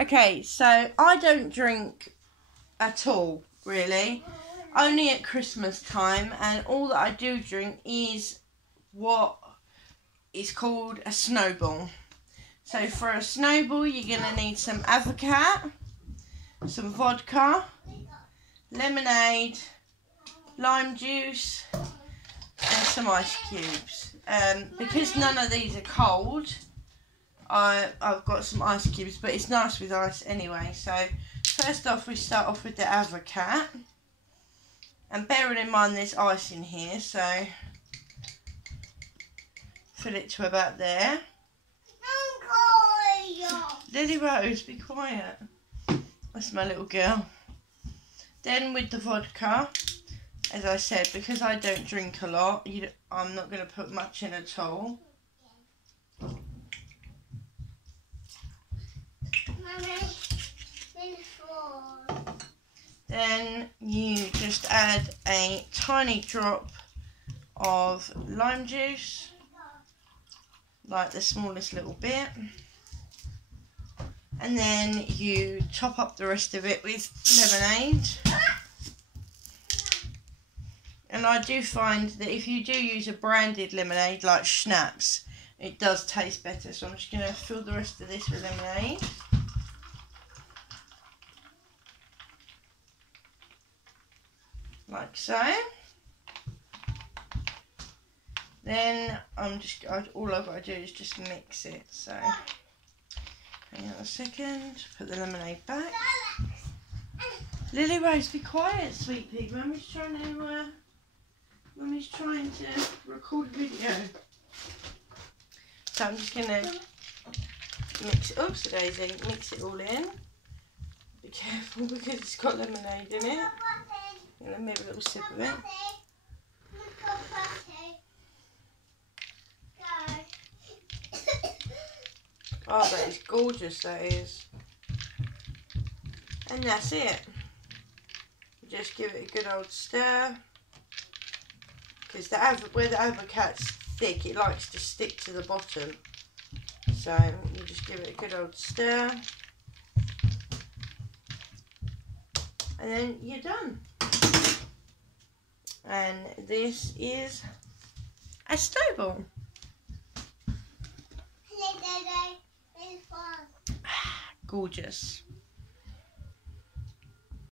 Okay, so I don't drink at all, really. Only at Christmas time, and all that I do drink is what is called a snowball. So for a snowball, you're going to need some avocado, some vodka, lemonade, lime juice, and some ice cubes. Because none of these are cold, I've got some ice cubes, but it's nice with ice anyway. So first off, we start off with the avocado, and bearing in mind there's ice in here, so fill it to about there. Lily Rose, be quiet. That's my little girl. Then with the vodka, as I said, because I don't drink a lot, I'm not going to put much in at all. Then you just add a tiny drop of lime juice, like the smallest little bit, and then you top up the rest of it with lemonade. And I do find that if you do use a branded lemonade like Schnapps, it does taste better. So I'm just going to fill the rest of this with lemonade. Like so. Then all I've got to do is just mix it. So hang on a second, put the lemonade back. Lily Rose, be quiet, sweet pea. Mummy's trying to record a video. So I'm just gonna mix it. Oops, daisy, mix it all in. Be careful because it's got lemonade in it. And then maybe a little sip of it. Oh, that is gorgeous, that is. And that's it. Just give it a good old stir. Because where the avocado's thick, it likes to stick to the bottom. So you just give it a good old stir. And then you're done. And this is a snowball. Gorgeous.